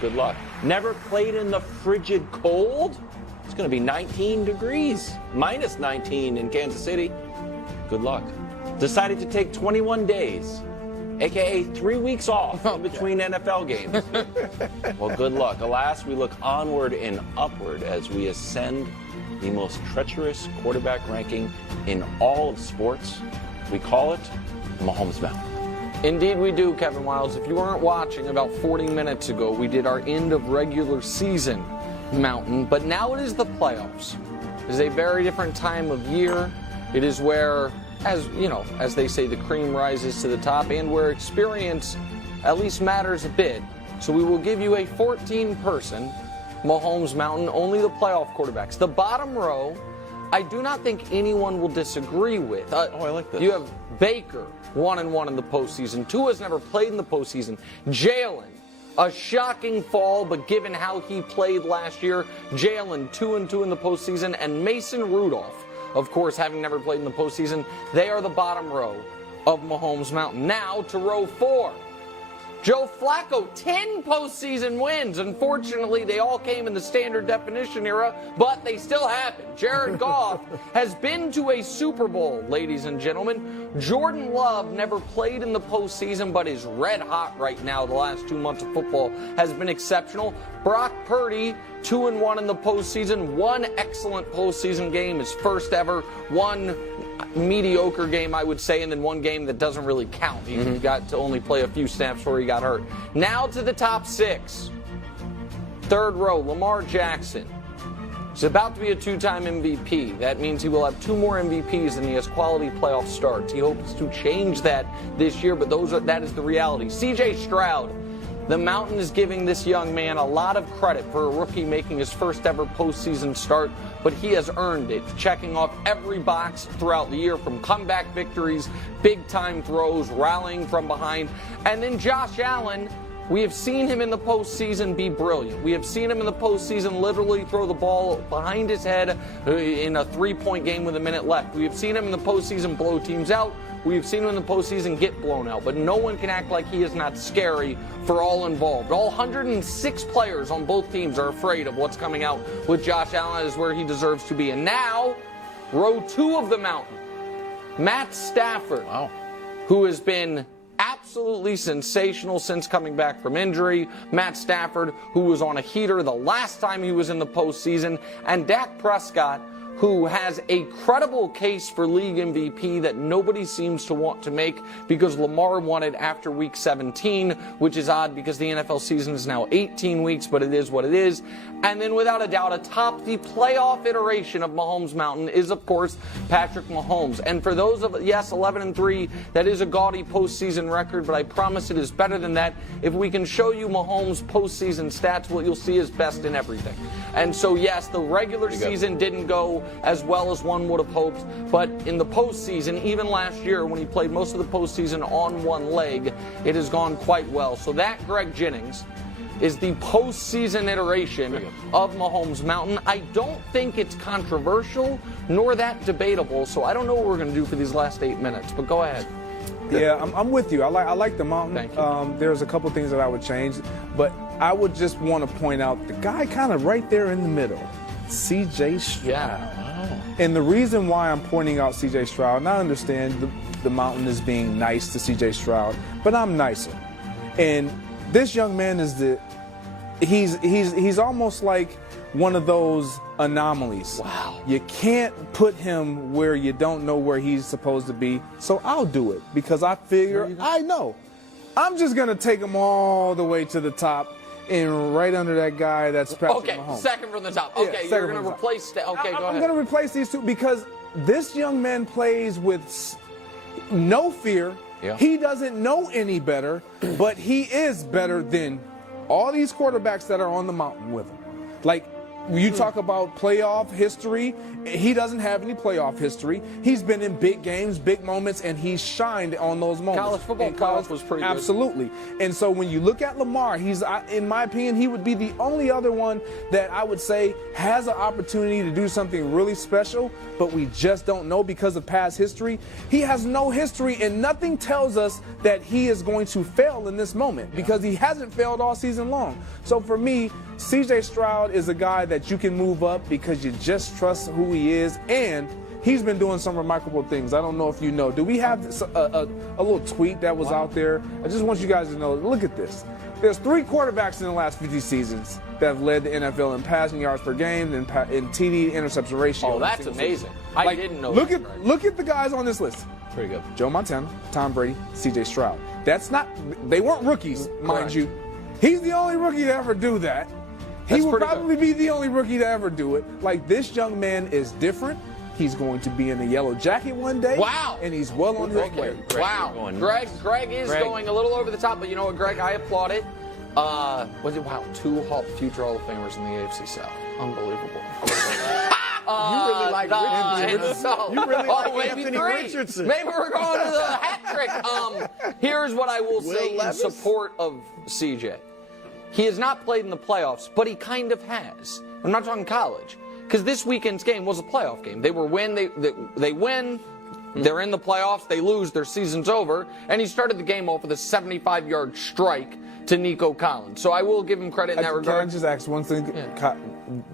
Good luck. Never played in the frigid cold? It's going to be 19 degrees, minus 19 in Kansas City. Good luck. Decided to take 21 days, a.k.a. 3 weeks off in between NFL games. Well, good luck. Alas, we look onward and upward as we ascend the most treacherous quarterback ranking in all of sports. We call it Mahomes Mountain. Indeed we do, Kevin Wiles. If you weren't watching, about 40 minutes ago, we did our end of regular season mountain, but now it is the playoffs. It is a very different time of year. It is where, as you know, as they say, the cream rises to the top, and where experience at least matters a bit. So we will give you a 14-person Mahomes Mountain, only the playoff quarterbacks. The bottom row, I do not think anyone will disagree with. I like this. You have Baker, 1-1 in the postseason. Tua's never played in the postseason. Jalen, a shocking fall, but given how he played last year, Jalen 2-2 in the postseason, and Mason Rudolph, of course, having never played in the postseason. They are the bottom row of Mahomes Mountain. Now to row 4. Joe Flacco, 10 postseason wins. Unfortunately, they all came in the standard definition era, but they still happened. Jared Goff has been to a Super Bowl, ladies and gentlemen. Jordan Love never played in the postseason, but is red hot right now. The last 2 months of football has been exceptional. Brock Purdy, 2-1 in the postseason. One excellent postseason game, his first ever. One mediocre game, I would say, and then one game that doesn't really count. He got to only play a few snaps before he got hurt. Now to the top 6. Third row, Lamar Jackson. He's about to be a 2-time MVP. That means he will have 2 more MVPs and he has quality playoff starts. He hopes to change that this year, but that is the reality. CJ Stroud. The Mountain is giving this young man a lot of credit for a rookie making his first ever postseason start, but he has earned it, checking off every box throughout the year, from comeback victories, big-time throws, rallying from behind. And then Josh Allen, we have seen him in the postseason be brilliant. We have seen him in the postseason literally throw the ball behind his head in a 3-point game with a minute left. We have seen him in the postseason blow teams out. We have seen him in the postseason get blown out, but no one can act like he is not scary for all involved. All 106 players on both teams are afraid of what's coming out with Josh Allen. Is where he deserves to be. And now, row 2 of the mountain, Matt Stafford, who has been absolutely sensational since coming back from injury. Matt Stafford, who was on a heater the last time he was in the postseason, and Dak Prescott, who has a credible case for league MVP that nobody seems to want to make because Lamar won it after week 17, which is odd because the NFL season is now 18 weeks, but it is what it is. And then without a doubt, atop the playoff iteration of Mahomes Mountain is, of course, Patrick Mahomes. And for those of, yes, 11-3, that is a gaudy postseason record, but I promise it is better than that. If we can show you Mahomes' postseason stats, what you'll see is best in everything. And so, yes, the regular season didn't go as well as one would have hoped, but in the postseason, even last year when he played most of the postseason on one leg, it has gone quite well. So that, Greg Jennings, is the postseason iteration of Mahomes Mountain. I don't think it's controversial nor that debatable, so I don't know what we're going to do for these last 8 minutes, but go ahead. Yeah, I'm with you. I like the mountain. Thank you. There's a couple things that I would change, but I would just want to point out the guy kind of right there in the middle, C.J. Stroud. Yeah. And the reason why I'm pointing out C.J. Stroud, and I understand the mountain is being nice to C.J. Stroud, but I'm nicer. And this young man is he's almost like one of those anomalies. Wow. You can't put him where you don't know where he's supposed to be, so I'll do it because I figure I know. I'm just going to take him all the way to the top and right under that guy that's Patrick Mahomes. Okay, second from the top. Okay, yeah, you're going to replace... Okay, go ahead. I'm going to replace these two because this young man plays with no fear. Yeah. He doesn't know any better, but he is better than all these quarterbacks that are on the mountain with him. Like, when you talk about playoff history, he doesn't have any playoff history. He's been in big games, big moments, and he's shined on those moments. College football playoff was pretty good. Absolutely. And so when you look at Lamar, he's, in my opinion, he would be the only other one that I would say has an opportunity to do something really special, but we just don't know because of past history. He has no history, and nothing tells us that he is going to fail in this moment because he hasn't failed all season long. So for me, C.J. Stroud is a guy that you can move up because you just trust who he is, and he's been doing some remarkable things. I don't know if you know. Do we have a little tweet that was out there? I just want you guys to know, look at this. There's 3 quarterbacks in the last 50 seasons that have led the NFL in passing yards per game and in TD interception ratio. Oh, that's amazing. I didn't know look that. Look at the guys on this list. Pretty good. Joe Montana, Tom Brady, C.J. Stroud. That's not, they weren't rookies, mind you. He's the only rookie to ever do that. He will probably be the only rookie to ever do it. Like, this young man is different. He's going to be in the yellow jacket one day. Wow. And he's well on his way. Wow. Greg is going a little over the top, but you know what, Greg? I applaud it. Wow, 2 future Hall of Famers in the AFC South. Unbelievable. You really like Richardson. You really like Anthony Richardson. Maybe we're going to the hat trick. Here's what I will say in support of CJ. He has not played in the playoffs, but he kind of has. I'm not talking college, because this weekend's game was a playoff game. They win, they're in the playoffs, they lose, their season's over, and he started the game off with a 75-yard strike to Nico Collins. So I will give him credit in that regard. Can I just ask one thing? Yeah.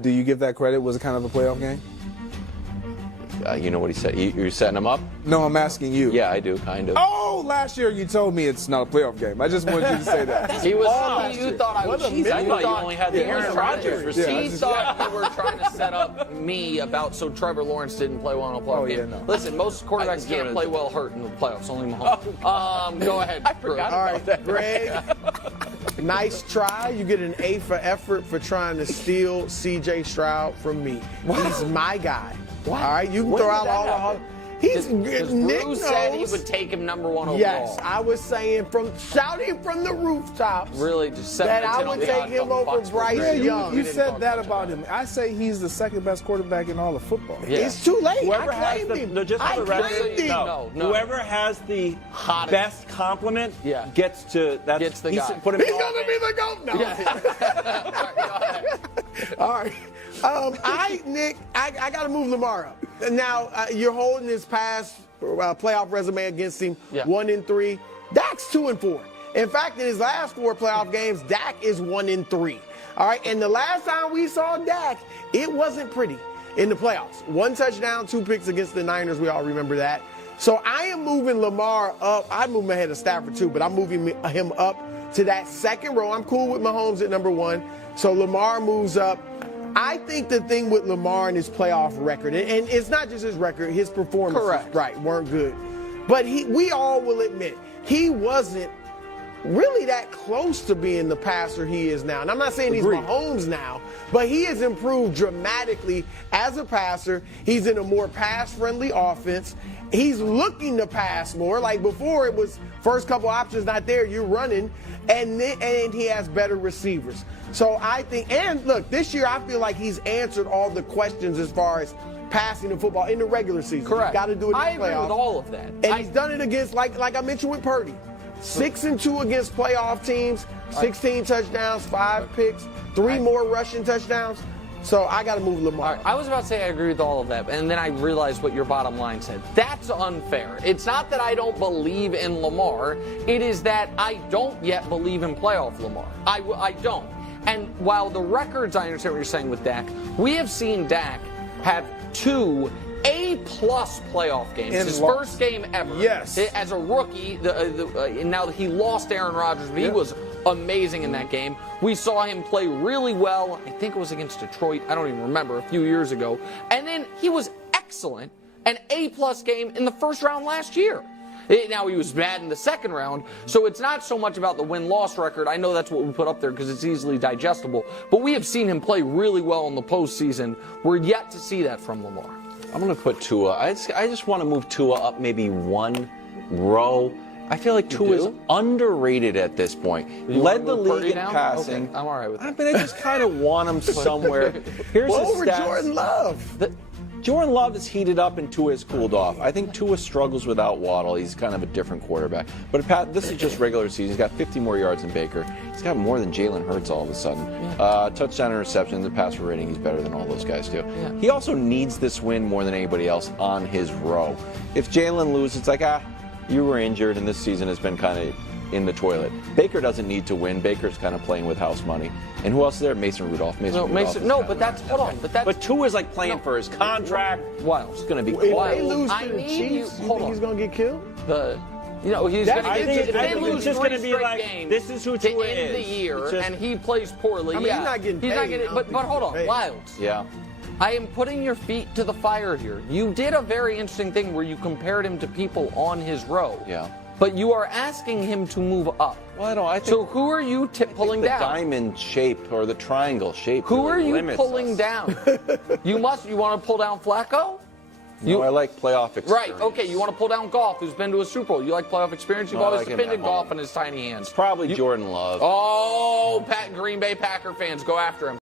Do you give that credit? Was it kind of a playoff game? You know what he said? You're setting him up? No, I'm asking you. Yeah, I do, kind of. Oh, last year you told me it's not a playoff game. I just wanted you to say that. He was. You thought I was. I thought you only had the Aaron Rodgers receiver. He thought you were trying to set up me about so Trevor Lawrence didn't play well in a playoff game. No. Listen, most quarterbacks can't play well hurt in the playoffs. Only Mahomes. Go ahead. I forgot about that. Greg. Nice try. You get an A for effort for trying to steal C.J. Stroud from me. He's my guy. All right, you can throw out all the Hall. He's Nick Bruce said he would take him number 1 overall. Yes, I was saying shouting from the rooftops. Really, just that I would take him over Bryce Young. You said that about him. I say he's the second best quarterback in all of football. Yeah. It's too late. Whoever I has claimed him. No. Whoever has the best compliment gets the guy. He's going to be the GOAT. No. Yeah. All right. Nick, I got to move Lamar up. Now, you're holding his past playoff resume against him, 1-3. Dak's 2-4. In fact, in his last 4 playoff games, Dak is 1-3. All right, and the last time we saw Dak, it wasn't pretty in the playoffs. 1 touchdown, 2 picks against the Niners. We all remember that. So I am moving Lamar up. I'd move him ahead of Stafford too, but I'm moving him up to that second row. I'm cool with Mahomes at number 1. So Lamar moves up. I think the thing with Lamar and his playoff record, and it's not just his record, his performances, weren't good. But we all will admit, he wasn't really that close to being the passer he is now. And I'm not saying he's Mahomes now, but he has improved dramatically as a passer. He's in a more pass-friendly offense. He's looking to pass more. Like before, it was first couple options not there, you're running, and he has better receivers. So I think, and look, this year I feel like he's answered all the questions as far as passing the football in the regular season. Correct. Got to do it in the playoffs. I agree with all of that. And he's done it against, like I mentioned with Purdy, 6-2 against playoff teams, 16 touchdowns, 5 picks, 3 more rushing touchdowns. So I got to move Lamar. I was about to say I agree with all of that, and then I realized what your bottom line said. That's unfair. It's not that I don't believe in Lamar. It is that I don't yet believe in playoff Lamar. I don't. And while the records, I understand what you're saying with Dak, we have seen Dak have 2 A-plus playoff games. His first game ever. Yes. As a rookie, now that he lost Aaron Rodgers, but he was amazing in that game. We saw him play really well. I think it was against Detroit. I don't even remember, a few years ago. And then he was excellent, an A-plus game in the first round last year. Now, he was bad in the second round, so it's not so much about the win-loss record. I know that's what we put up there because it's easily digestible. But we have seen him play really well in the postseason. We're yet to see that from Lamar. I'm going to put Tua. I just want to move Tua up maybe 1 row. I feel like Tua is underrated at this point. Led the league in passing. Okay, I'm all right with that. I mean, I just kind of want him somewhere. Here's Well, his over stats. Jordan Love. Jordan Love is heated up and Tua has cooled off. I think Tua struggles without Waddle. He's kind of a different quarterback. But Pat, this is just regular season. He's got 50 more yards than Baker. He's got more than Jalen Hurts all of a sudden. Touchdown interception, the passer rating, he's better than all those guys too. Yeah. He also needs this win more than anybody else on his row. If Jalen loses, it's like, you were injured and this season has been kind of in the toilet. Baker doesn't need to win. Baker's kind of playing with house money. And who else is there? Mason Rudolph. But Tua's like playing for his contract. Wild. It's going to be If wild. they lose to the Chiefs, you think he's going to get killed? He's going to I think it's just going gonna be like, games this is who to Tua end the is. year, It's just- and he plays poorly. I mean, he's not getting paid. But hold on, Wilds. Yeah. I am putting your feet to the fire here. You did a very interesting thing where you compared him to people on his row. Yeah. But you are asking him to move up. Well, I think So who are you pulling the down? diamond shape or the triangle shape. Who are really you limits pulling us. down? You want to pull down Flacco? No, I like playoff experience. Right, okay, you want to pull down Goff, who's been to a Super Bowl. You like playoff experience? You've No, I always like him defended at Goff home. in his tiny hands. Probably Jordan Love. Oh, Green Bay Packer fans, go after him.